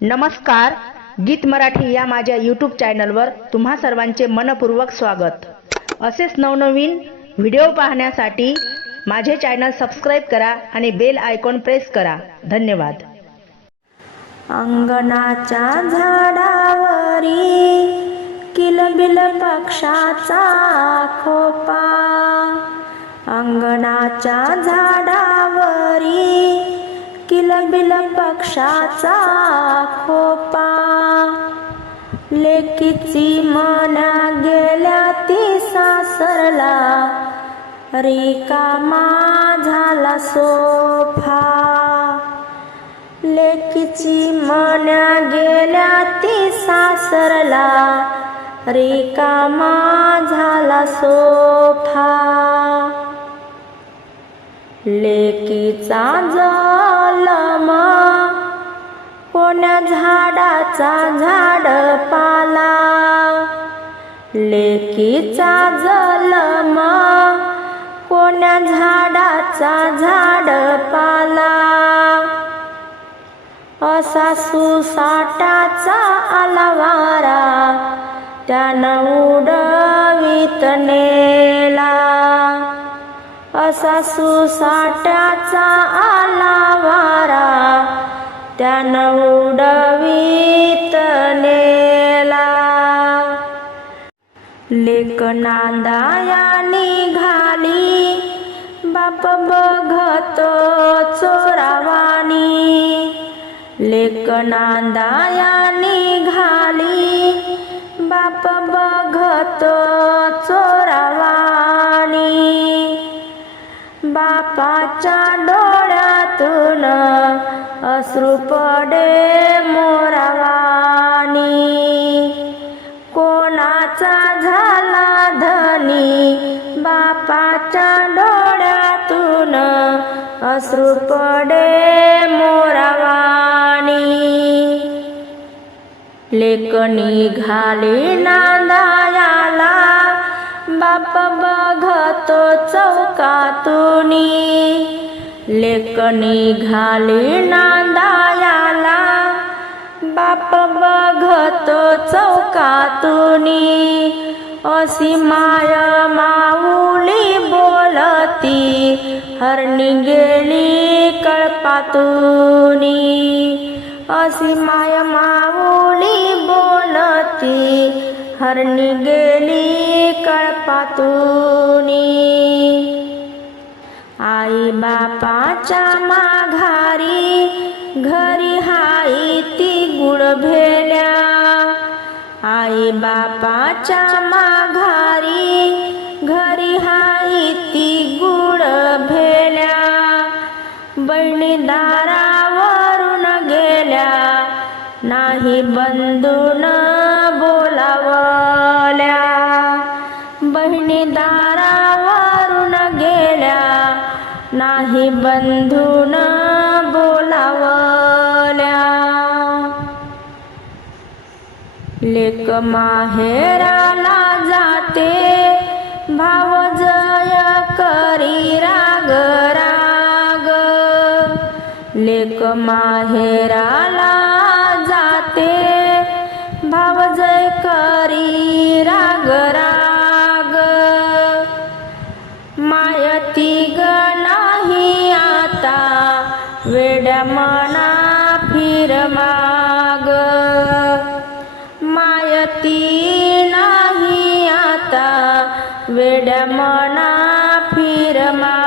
नमस्कार गीत मराठी या माझ्या यूट्यूब चॅनलवर तुम्हा सर्वांचे मनपूर्वक स्वागत. असेच नवनवीन व्हिडिओ पाहण्यासाठी माझे चॅनल सबस्क्राईब करा आणि बेल आयकॉन प्रेस करा. धन्यवाद. अंगणाच्या झाडावरी किलबिल पक्षाचा खोपा. अंगणाच्या झाडावरी किलबिल पक्षाचा खोपा. लेकीची मना गेल्या ती सासरला रिकामा झाला सोफा. लेकीची मन्या गेल्या ती सासरला रिकामा झाला सोफा. लेकीचा जलमा कोण्या झाडाचा झाड पाला. लेकीचा जलमा कोण्या झाडाचा झाड पाला. असा सुसाटाचा आलावारा त्यानं उडवीत नेला. असा सुसाटाचा आलावारा त्यानं उडवीत नेला. लेक नांदाया निघाली बाप बघतो चोरावानी. लेक नांदाया निघाली बाप बघतो चोरावानी. बापाच्या डोळ्यातून अश्रू पडे मोरावानी. कोणाचा झाला धनी? बापाच्या डोळ्यातून अश्रू पडे मोरावानी. लेकणी घाली नांदा बाप बघतो चौकातुनी. लेक निघाली नांदायाला. बाप बघतो चौकातुनी. अशी माय माऊली बोलती हरणी गेली कळपातुनी. अशी माय मा हरणी गेली कळपातुनी. आई बापाच्या माघारी घरी हाई ती गुड भेल्या आई बापाच्या माघारी घरी हाई ती गुड भेल्या बहिणी दारावरून गेल्या नाही बंधून नाही बंधून बोलावल्या. लेक माहेराला जाते भाव जय करी राग राग. लेक माहेराला जाते भाव जय करी वेड्या मना फिर माग. मायती नाही आता. वेड्या मना फिर माग.